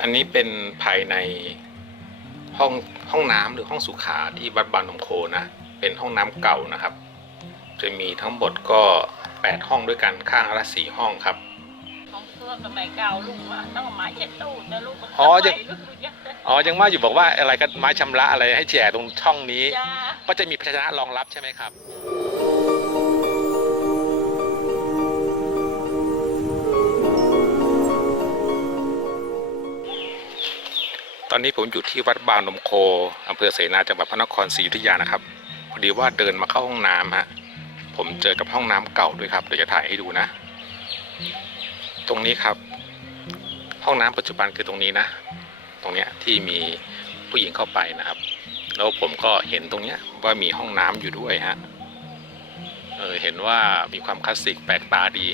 อันนี้เป็นภายในห้องห้องน้ำหรือห้องสุขาที่วัดบางนมโคนะเป็นห้องน้ำเก่านะครับ จะมีทั้งหมดก็ 8 ห้องด้วยกันข้างละสี่ห้องครับของเครื่องสมัยเก่าลุงว่าต้องเอาไม้เช็ดตู้นะลูกอ๋อยังสมัลูกยังอ๋อยังว่าอยู่บอกว่าอะไรก็ไม้ชำระอะไรให้แจกตรงช่องนี้ จ้า ก็จะมีภาชนะรองรับใช่ไหมครับ ตอนนี้ผมอยู่ที่วัดบางนมโคอำเภอเสนาจังหวัดพระนครศรีอยุธยานะครับ พอดีว่าเดินมาเข้าห้องน้ำฮะ ผมเจอกับห้องน้ำเก่าด้วยครับ เดี๋ยวจะถ่ายให้ดูนะ ตรงนี้ครับ ห้องน้ำปัจจุบันคือตรงนี้นะ ตรงเนี้ยที่มีผู้หญิงเข้าไปนะครับ แล้วผมก็เห็นตรงเนี้ยว่ามีห้องน้ำอยู่ด้วยฮะ เออเห็นว่ามีความคลาสสิกแปลกตาดี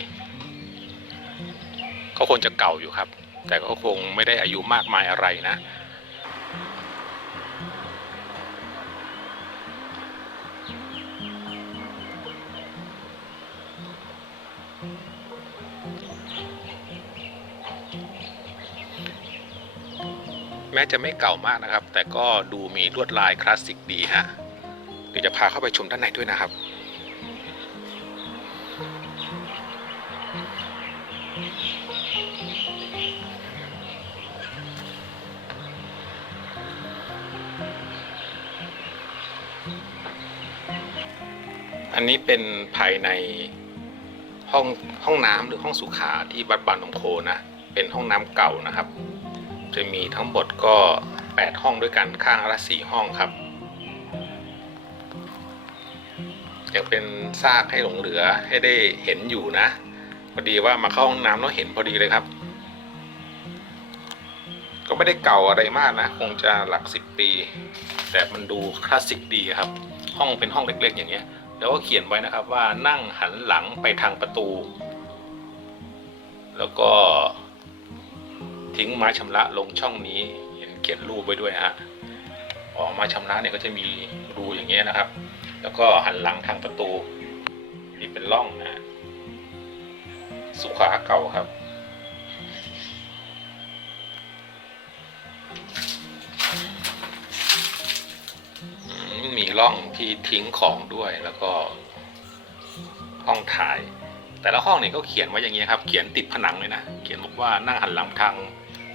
ก็คงจะเก่าอยู่ครับ แต่ก็คงไม่ได้อายุมากมายอะไรนะ แม้จะไม่เก่ามากนะครับ แต่ก็ดูมีลวดลายคลาสสิกดีฮะเดี๋ยวจะพาเข้าไปชมด้านในด้วยนะครับอันนี้เป็นภายในห้องห้องน้ำหรือห้องสุขาที่วัดบางนมโคนะ เป็นห้องน้ำเก่านะครับ จะมีทั้งหมดก็ 8 ห้องด้วยกันข้างละสีห้องครับ ยังเป็นซากให้หลงเหลือให้ได้เห็นอยู่นะ พอดีว่ามาเข้าห้องน้ำแล้วเห็นพอดีเลยครับ ก็ไม่ได้เก่าอะไรมากนะ คงจะหลักสิบปี แต่มันดูคลาสสิกดีครับ ห้องเป็นห้องเล็กๆ อย่างเงี้ย แล้วก็เขียนไว้นะครับว่านั่งหันหลังไปทางประตู แล้วก็ ทิ้งไม้ชำระลงช่องนี้เห็นเขียนรูปไว้ด้วยฮะออกไม้ชำระเนี่ยก็จะมีรูอย่างเงี้ยนะครับ แล้วก็หันหลังทางประตูนี่เป็นร่องนะสุขาเก่าครับมมีร่องที่ทิ้งของด้วยแล้วก็ห้องถ่าย แต่ละห้องเนี่ยก็เขียนไว้อย่างเงี้ยครับ เขียนติดผนังเลยนะ เขียนบอกว่านั่งหันหลังทาง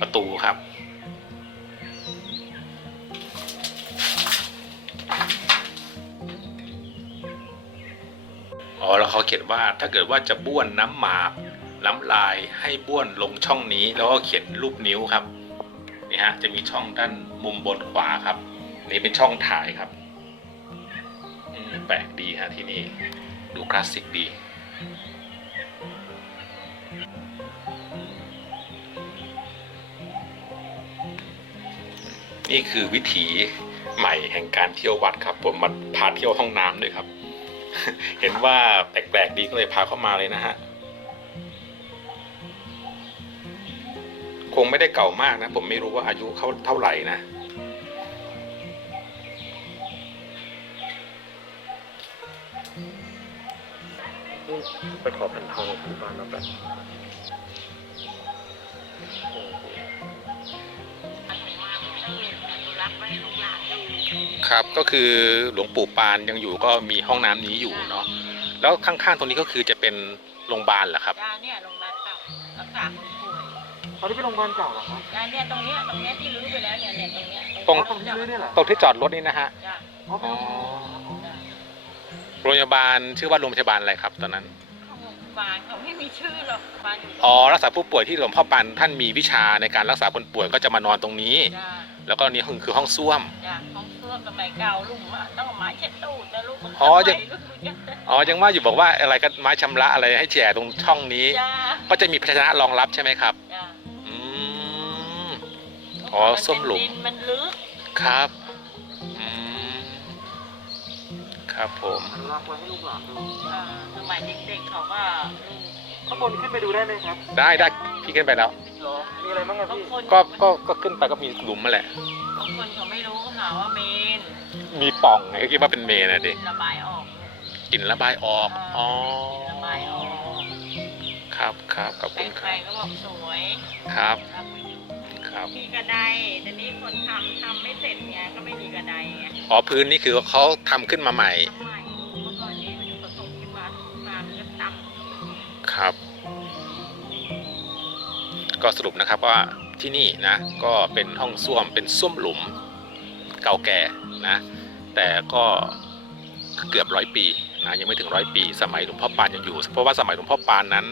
ประตูครับ อ๋อแล้วเขาเขียนว่าถ้าเกิดว่าจะบ้วนน้ำหมากน้ำลายให้บ้วนลงช่องนี้ แล้วก็เขียนรูปนิ้วครับนี่ฮะจะมีช่องด้านมุมบนขวาครับ นี่เป็นช่องถ่ายครับแปลกดีฮะที่นี่ ดูคลาสสิกดี นี่คือวิถีใหม่แห่งการเที่ยววัดครับ ผมมาพาเที่ยวห้องน้ำด้วยครับ เห็นว่าแปลกๆดีก็เลยพาเข้ามาเลยนะฮะคงไม่ได้เก่ามากนะ ผมไม่รู้ว่าอายุเขาเท่าไหร่นะ ไปขอแผ่นทองหลวงปู่บ้านแล้วแบบ ครับก็คือหลวงปู่ปานยังอยู่ก็มีห้องน้ำนี้อยู่เนาะแล้วข้างๆตรงนี้ก็คือจะเป็นโรงพยาบาลเหรอครับจ้าเนี่ยโรงพยาบาลเก่ารักษาคนป่วยตอนนี้เป็นโรงพยาบาลเก่าเหรอครับจ้าเนี่ยตรงเนี้ยตรงเนี้ยที่รื้อไปแล้วเนี่ยเนี่ยตรงเนี้ยตรงตรงที่ลื้อเนี่ยเหรอตรงที่จอดรถนี่นะฮะ จ้าอ๋อเป็นจ้าโรงพยาบาลชื่อว่าโรงพยาบาลอะไรครับตอนนั้นของโรงพยาบาลเขาไม่มีชื่อหรอกบ้านอยู่อ๋อรักษาผู้ป่วยที่หลวงพ่อปานท่านมีวิชาในการรักษาคนป่วยก็จะมานอนตรงนี้ จ้าแล้วก็นี่คือห้องส้วม จ้าของ เครื่องสมัยเก่าลุงว่าต้องเอาไม้เช็ดตู้นะลูกอ๋อยังมัลูกยังอ๋อยังว่าอยู่บอกว่าอะไรก็ไม้ชำระอะไรให้แจกตรงช่องนี้ จ้าก็จะมีภาชนะรองรับใช่ไหมครับ จ้าอืม อ๋อส้มหลุมดินมันลึกครับ อืม ครับผม อนุรักษ์ไว้ให้ลูกหลานดูอ่าสมัยเด็กๆเขาก็ลุงข้างบนขึ้นไปดูได้ไหมครับ ได้ได้พี่ขึ้นไปแล้วเหรอ มีอะไรบ้างครับบางพี่ คนก็ก็ก็ขึ้นไปก็มีหลุมมาแหละ บางคนเขาไม่รู้เขาหาว่าเมนมีปล่องไงก็คิดว่าเป็นเมนนะดิระบายออกกลิ่นระบายออกอ๋อระบายออกครับครับขอบใคคุณครรับๆก็บอกสวยครับรับไปดูครับครับมีกระไดแต่นี้คนทำทำไม่เสร็จไงก็ไม่มีกระไดไงอ๋อพื้นนี่คือเขาทำขึ้นมาใหม่ ทำใหม่เมื่อก่อนนี้มันผสมขึ้นมามามันก็ต่ำครับ ก็สรุปนะครับว่าที่นี่นะก็เป็นห้องส้วมเป็นส้วมหลุมเก่าแก่นะแต่ก็เกือบร้อยปีนะยังไม่ถึงร้อยปี สมัยหลวงพ่อปานยังอยู่ เพราะว่าสมัยหลวงพ่อปานนั้น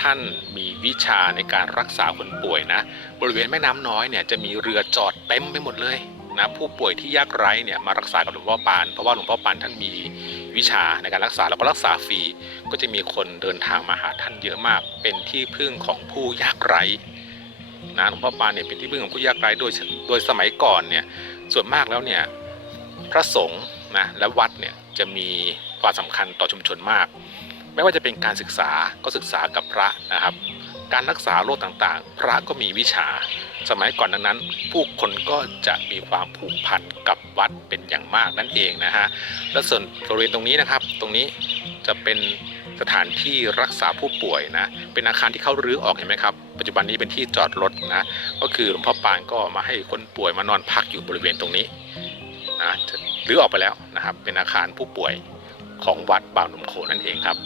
ท่านมีวิชาในการรักษาคนป่วยนะบริเวณแม่น้ำน้อยเนี่ยจะมีเรือจอดเต็มไปหมดเลยนะผู้ป่วยที่ยากไร้เนี่ยมารักษากับหลวงพ่อปาน เพราะว่าหลวงพ่อปานท่านมี วิชาในการรักษาแล้วก็รักษาฟรี ก็จะมีคนเดินทางมาหาท่านเยอะมาก เป็นที่พึ่งของผู้ยากไร้นะหลวงพ่อปานเนี่ยเป็นที่พึ่งของผู้ยากไร้โดยโดยสมัยก่อนเนี่ยส่วนมากแล้วเนี่ยพระสงฆ์นะและวัดเนี่ยจะมีความสำคัญต่อชุมชนมาก ไม่ว่าจะเป็นการศึกษาก็ศึกษากับพระนะครับ การรักษาโรคต่างๆ พระก็มีวิชา สมัยก่อนดังนั้น ผู้คนก็จะมีความผูกพันกับวัดเป็นอย่างมากนั่นเองนะฮะ และส่วนบริเวณตรงนี้นะครับ ตรงนี้จะเป็นสถานที่รักษาผู้ป่วยนะ เป็นอาคารที่เขารื้อออกเห็นไหมครับ ปัจจุบันนี้เป็นที่จอดรถนะ ก็คือหลวงพ่อปานก็มาให้คนป่วยมานอนพักอยู่บริเวณตรงนี้นะรื้อออกไปแล้วนะครับ เป็นอาคารผู้ป่วยของวัดบางนมโขนั่นเองครับ